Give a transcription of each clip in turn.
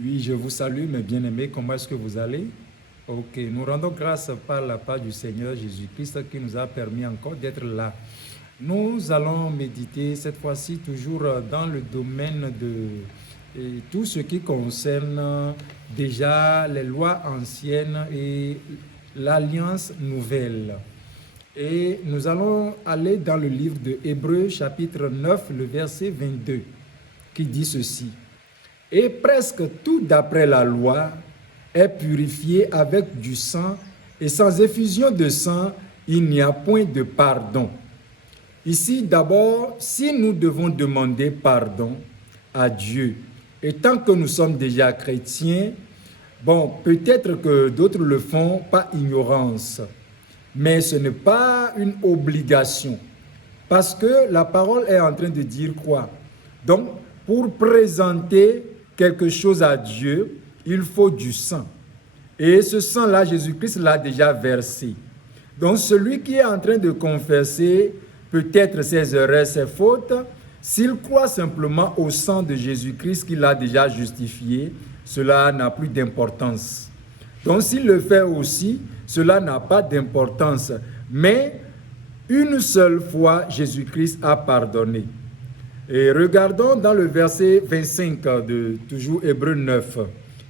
Oui, je vous salue, mes bien-aimés. Comment est-ce que vous allez? Ok, nous rendons grâce par la part du Seigneur Jésus-Christ qui nous a permis encore d'être là. Nous allons méditer cette fois-ci toujours dans le domaine de tout ce qui concerne déjà les lois anciennes et l'alliance nouvelle. Et nous allons aller dans le livre de Hébreux chapitre 9, le verset 22, qui dit ceci. Et presque tout d'après la loi est purifié avec du sang, et sans effusion de sang, il n'y a point de pardon. Ici, d'abord, si nous devons demander pardon à Dieu, et tant que nous sommes déjà chrétiens, bon, peut-être que d'autres le font par ignorance, mais ce n'est pas une obligation, parce que la parole est en train de dire quoi? Donc, pour présenter quelque chose à Dieu, il faut du sang. Et ce sang-là, Jésus-Christ l'a déjà versé. Donc celui qui est en train de confesser peut-être ses erreurs, ses fautes, s'il croit simplement au sang de Jésus-Christ qu'il a déjà justifié, cela n'a plus d'importance. Donc s'il le fait aussi, cela n'a pas d'importance. Mais une seule fois, Jésus-Christ a pardonné. Et regardons dans le verset 25 de toujours Hébreux 9,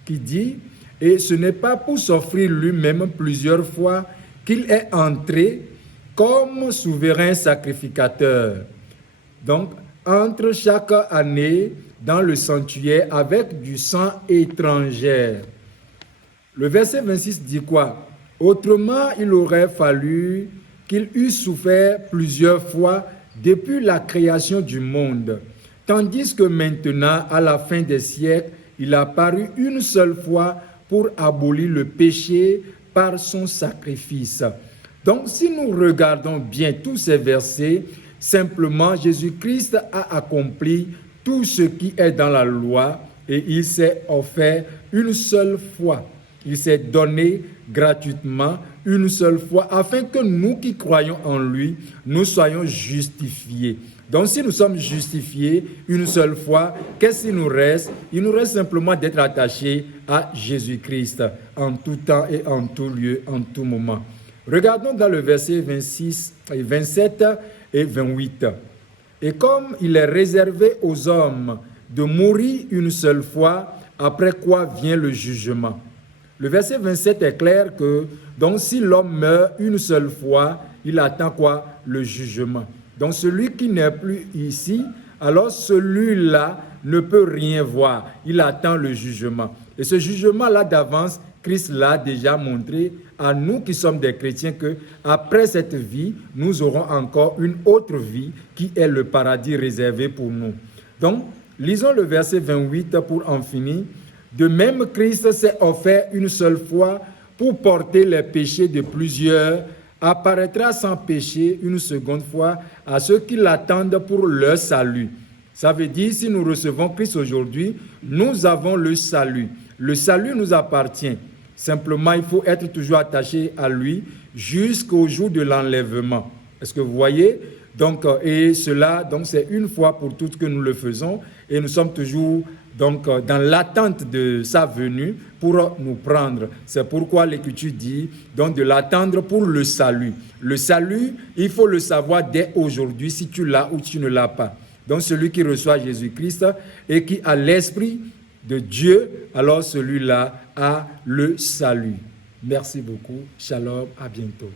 qui dit « Et ce n'est pas pour s'offrir lui-même plusieurs fois qu'il est entré comme souverain sacrificateur. » Donc, entre chaque année dans le sanctuaire avec du sang étranger. Le verset 26 dit quoi? « Autrement, il aurait fallu qu'il eût souffert plusieurs fois depuis la création du monde, tandis que maintenant, à la fin des siècles, il a paru une seule fois pour abolir le péché par son sacrifice. » Donc, si nous regardons bien tous ces versets, simplement, Jésus-Christ a accompli tout ce qui est dans la loi et il s'est offert une seule fois. Il s'est donné gratuitement une seule fois, afin que nous qui croyons en lui, nous soyons justifiés. Donc si nous sommes justifiés une seule fois, qu'est-ce qu'il nous reste? Il nous reste simplement d'être attachés à Jésus-Christ en tout temps et en tout lieu, en tout moment. Regardons dans le verset 26 et 27 et 28. Et comme il est réservé aux hommes de mourir une seule fois, après quoi vient le jugement. Le verset 27 est clair que, donc si l'homme meurt une seule fois, il attend quoi? Le jugement. Donc celui qui n'est plus ici, alors celui-là ne peut rien voir. Il attend le jugement. Et ce jugement-là d'avance, Christ l'a déjà montré à nous qui sommes des chrétiens que après cette vie, nous aurons encore une autre vie qui est le paradis réservé pour nous. Donc, lisons le verset 28 pour en finir. De même, Christ s'est offert une seule fois pour porter les péchés de plusieurs, apparaîtra sans péché une seconde fois à ceux qui l'attendent pour leur salut. Ça veut dire, si nous recevons Christ aujourd'hui, nous avons le salut. Le salut nous appartient. Simplement, il faut être toujours attaché à lui jusqu'au jour de l'enlèvement. Est-ce que vous voyez? Donc, et cela, donc, c'est une fois pour toutes que nous le faisons et nous sommes toujours donc, dans l'attente de sa venue pour nous prendre. C'est pourquoi l'Écriture dit donc de l'attendre pour le salut. Le salut, il faut le savoir dès aujourd'hui si tu l'as ou tu ne l'as pas. Donc celui qui reçoit Jésus-Christ et qui a l'Esprit de Dieu, alors celui-là a le salut. Merci beaucoup. Shalom, à bientôt.